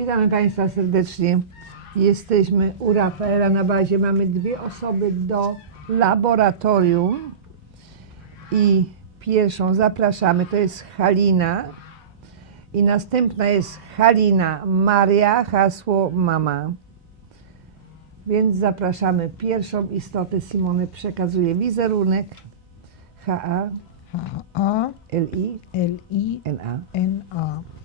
Witamy Państwa serdecznie. Jesteśmy u Rafaela na bazie. Mamy dwie osoby do laboratorium. I pierwszą zapraszamy, to jest Halina. I następna jest Halina Maria, hasło mama. Więc zapraszamy pierwszą istotę. Simone przekazuje wizerunek. H-A-L-I-N-A. H-A-L-I-N-A. Käse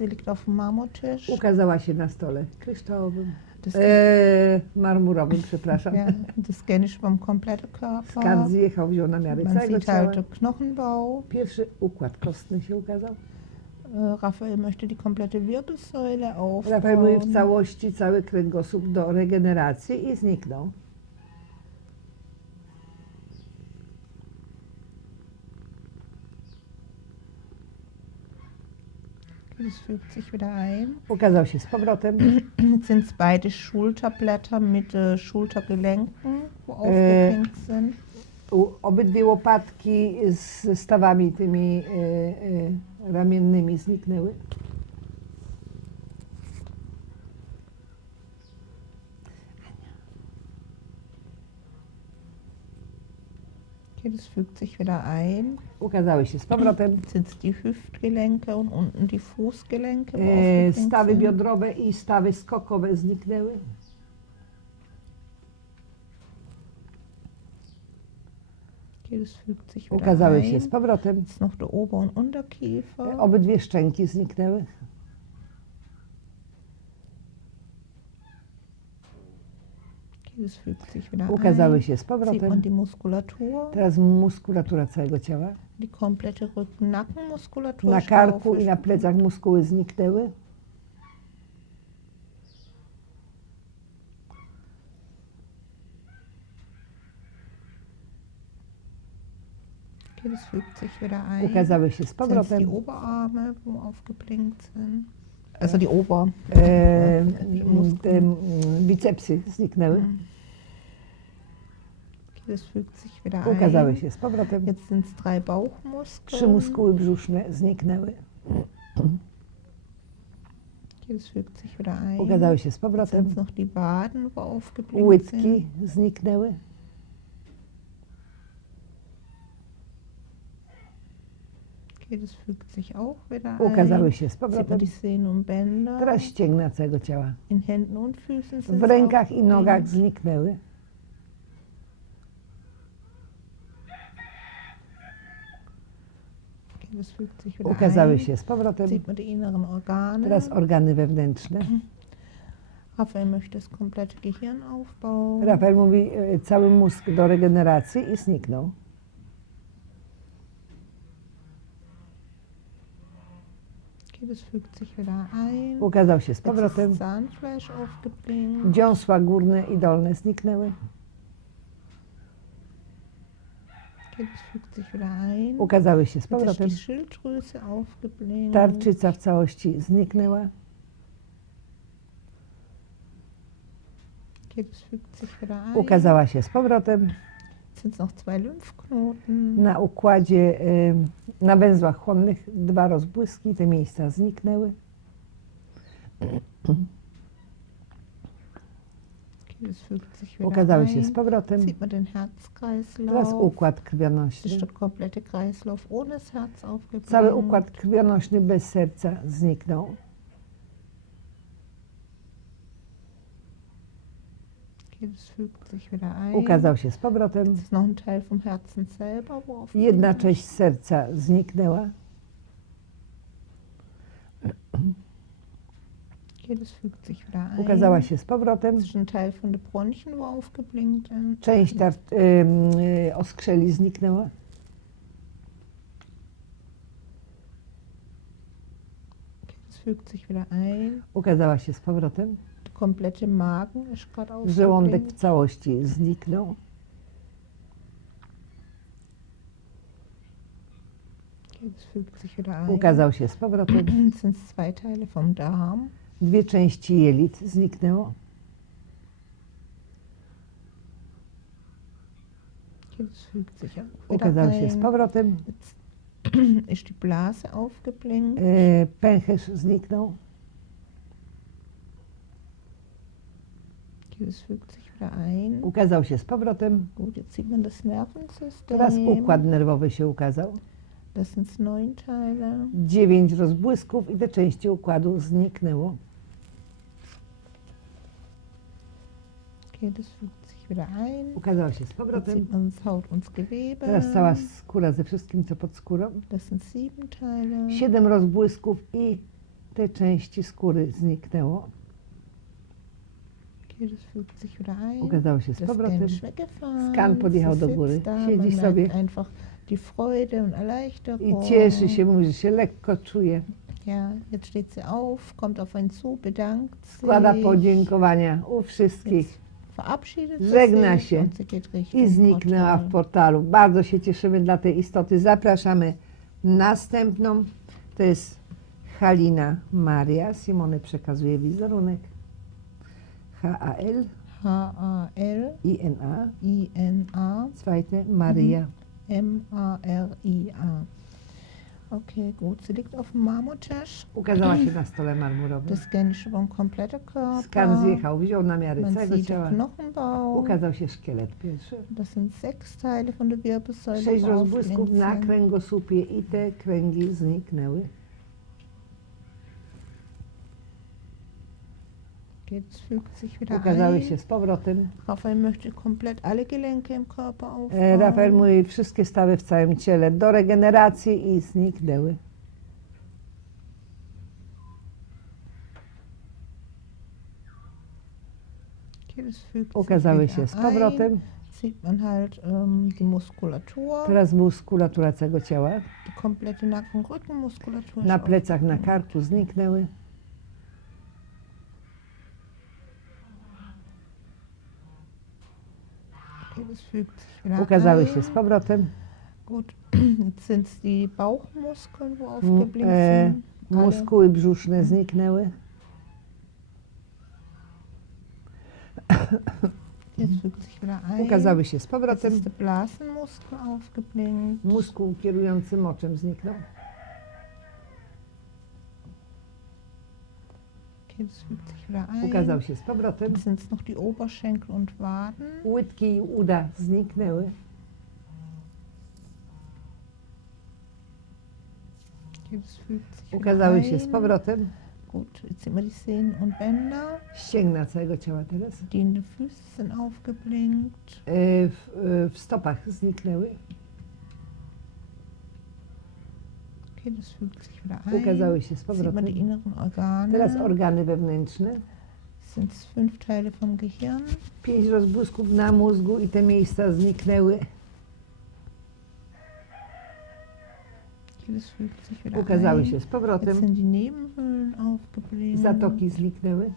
liegt auf dem Marmortisch. Ukazała się na stole kryształowym. Das, Eee, marmurowym, przepraszam. ja, das ich vom kompletten Körper. Skan zjechał, wziął na miarę Man całego ciała. Knochenbau. Pierwszy układ kostny się ukazał. Äh, Raphael möchte die komplette Wirbelsäule Rafael mówi w aufbauen. całości cały kręgosłup do regeneracji i zniknął. Das fügt sich wieder ein. Ukazał się z powrotem. Sind es beide Schulterblätter mit äh, Schultergelenken, wo Äh. aufgehängt sind. U, obydwie łopatki z stawami tymi e, e, ramiennymi zniknęły. Okay, das fügt sich wieder ein. Ukazały się z powrotem. Sind es die Hüftgelenke und unten die Fußgelenke. E, stawy sind. biodrowe i stawy skokowe zniknęły. Okay, das fügt sich wieder Ukazały ein. się z powrotem. Jetzt noch der Ober- und Unterkiefer. E, Obydwie szczęki zniknęły. Ukazały się z powrotem. Teraz muskulatura całego ciała. die komplette Rücken-Nackenmuskulatur. Na karku i na plecach muskuły zniknęły. Ukazały się z Sind die powrotem. Oberarme, wo aufgeblinkt sind? Also die Ober. E, bicepsy zniknęły. Das fügt sich wieder ein. Ukazały się z powrotem. Jetzt sind es drei Bauchmuskeln. Trzy muskuły brzuszne zniknęły. Das fügt sich wieder ein. Ukazały się z powrotem. sind noch die Waden, wo aufgeblinkt sind. Łydki zniknęły. Okay, das fügt sich auch wieder Ukazały ein. się z powrotem. die Sehnen und Bänder. Teraz ścięgna całego ciała. In Händen und Füßen W rękach i nogach zniknęły. Okay, das fügt sich wieder Ukazały się z powrotem. Teraz organy wewnętrzne. Raphael möchte das komplette Gehirn aufbauen. Rafael mówi e, cały mózg do regeneracji i zniknął. Ukazał się z powrotem. Dziąsła górne i dolne zniknęły. Okay, das fügt sich wieder ein. Ukazały się z powrotem. die Schilddrüse aufgeblinkt. Tarczyca w całości zniknęła. Okay, das fügt sich wieder ein. Ukazała się z powrotem. Jetzt sind noch zwei Lymphknoten. Na układzie, y, na węzłach chłonnych dwa rozbłyski, te miejsca zniknęły. Okay, das fügt sich wieder Ukazały się z powrotem. Teraz układ krwionośny. Cały układ krwionośny bez serca zniknął. Ukazał się z powrotem. Jedna część serca zniknęła. Okay, das fügt sich wieder ein. Ukazała się z powrotem. Część tar- ym, y, oskrzeli zniknęła. Ukazała się z powrotem. Komplette Magen ist gerade Żołądek w całości zniknął. Ukazał się z powrotem. Sind zwei Teile vom Darm. Dwie części jelit zniknęło. E, ukazał się z powrotem. Ist die Blase? Pęcherz zniknął. Ukazał się z powrotem. Gut, jetzt sieht man das Nervensystem. Teraz układ nerwowy się ukazał. Das sind neun Teile. Dziewięć rozbłysków i te części układu zniknęło. Okay, das fügt sich wieder ein. Ukazał się z powrotem. Teraz cała skóra ze wszystkim, co pod skórą. Siedem rozbłysków i te części skóry zniknęło. Okay, das fügt sich wieder ein. Ukazało się z powrotem. Scan podjechał do góry. Siedzi sobie. I cieszy się, mówi, że się lekko czuje. Ja, jetzt steht sie auf, kommt auf einen zu, bedankt. Składa podziękowania u wszystkich verabschiedet Żegna się i zniknęła w Portal. portalu. Bardzo się cieszymy dla tej istoty. Zapraszamy następną. To jest Halina Maria. Simone przekazuje wizerunek. H-A-L H-A-L I-N-A. I-N-A Zweite Maria. M-A-R-I-A. Okay, gut. Sie liegt auf dem Marmortisch. Ukazała się na stole marmurowym. Das den kompletten Körper. Skan zjechał, wziął namiary Man całego sieht ciała. den Knochenbau. Ukazał się szkielet pierwszy. Das sind sechs Teile von der Wirbelsäule. Sześć rozbłysków na kręgosłupie i te kręgi zniknęły. Das fügt sich wieder Ukazały ein. się z powrotem. Raphael möchte komplett alle Gelenke im Körper E, aufbauen. Rafael mówi, wszystkie stawy w całym ciele do regeneracji i zniknęły. Okay, das fügt sich Ukazały się z ein. powrotem. Sieht man halt ähm, die Muskulatur, Teraz muskulatura całego ciała. die komplette Nacken-Rückenmuskulatur. Na ist plecach, na karku zniknęły. Okay, das fügt sich wieder Ukazały ein. się z powrotem. Gut, jetzt sind es die Bauchmuskeln, wo M- aufgeblinkt e, sind. Alle. Muskuły brzuszne zniknęły. Ukazały się z powrotem. Blasenmuskel. Muskuł kierujący moczem zniknął. Okay, das fügt sich wieder ein. Ukazał się z powrotem. Sind es noch die Oberschenkel und Waden. Łydki i uda zniknęły. Ukazały się z powrotem. Gut, jetzt wir die Sehnen und Bänder. Ścięgna całego ciała teraz. Die Füßen sind aufgeblinkt. E, W, e, w stopach zniknęły. Ukazały się z powrotem. Teraz organy wewnętrzne. Pięć rozbłysków na mózgu i te miejsca zniknęły. Ukazały się z powrotem. Zatoki zniknęły.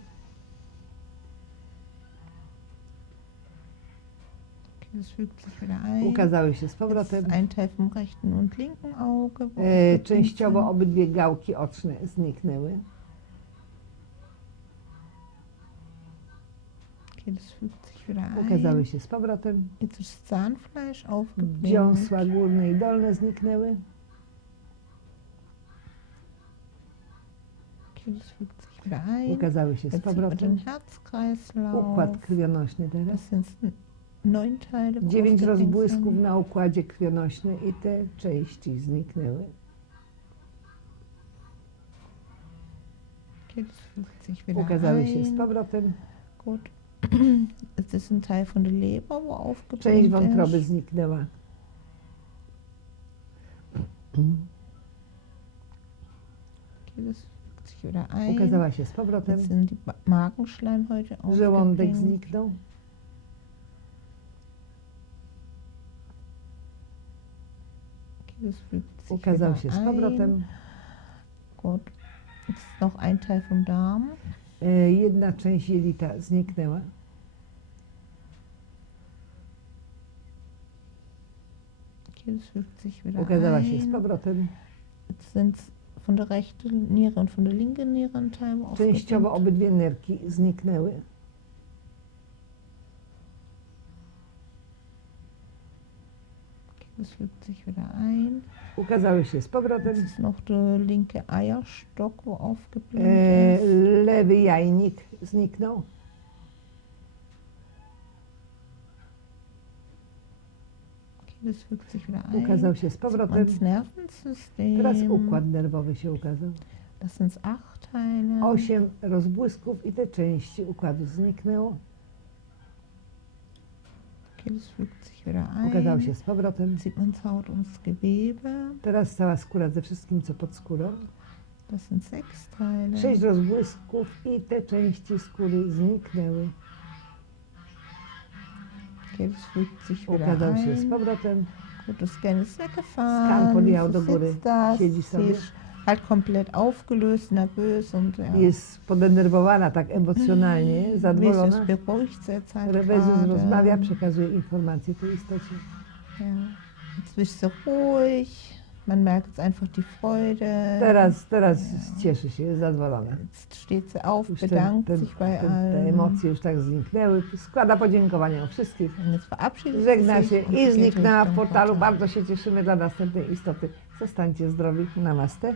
Okay, das fügt sich wieder ein. Ukazały się z powrotem. ist ein Teil vom rechten und linken Auge. wo E, częściowo obydwie gałki oczne zniknęły. Okay, das fügt sich wieder ein. Ukazały się z powrotem. Jetzt ist Zahnfleisch. Dziąsła górne i dolne zniknęły. Okay, das fügt sich wieder ein. Ukazały się z powrotem. Układ krwionośny teraz. Wo Dziewięć rozbłysków na układzie krwionośnym i te części zniknęły. Ukazały się z powrotem. Część wątroby zniknęła. Ukazała się z powrotem. Żołądek zniknął. Okay, das fügt sich Ukazał się z powrotem. Gut. Ist noch ein Teil vom Darm. E, Jedna część jelita zniknęła. Ukazała się z powrotem. Von der rechten Niere und von der linken Niere ein Teil Częściowo obydwie nerki zniknęły. Das sich wieder ein. Ukazały się z powrotem. Jetzt ist noch der linke Eierstock, wo aufgeblendet lewy jajnik zniknął. Das sich wieder Ukazał się z powrotem. Das Teraz układ nerwowy się ukazał. Das sind acht Teile. Osiem rozbłysków i te części układu zniknęło. Wieder Ukazał się z powrotem. Sieht man das Haut und das Gewebe. Teraz cała skóra ze wszystkim, co pod skórą. Das sind sechs Teile. Sześć rozbłysków i te części skóry zniknęły. Sich wieder Ukazał się z powrotem. Gut, das Scan ist weggefahren. Scan podjechał do góry. Siedzi Sie sobie. Halt komplett aufgelöst, nervös und ja. Jest podenerwowana tak emocjonalnie, Rebezius zadowolona. beruhigt jetzt halt rozmawia, przekazuje informacje tej istocie. Ja. Jetzt bist du ruhig. Man merkt jetzt einfach die Freude. Teraz, teraz cieszy się, jest zadowolona. Jetzt steht sie auf, Już ten, bedankt ten, sich bei ten, te allen. emocje już tak zniknęły. Składa podziękowania u wszystkich. Żegna się i zniknęła w portalu. Portal. Bardzo się cieszymy dla następnej istoty. Zostańcie zdrowi. Namaste.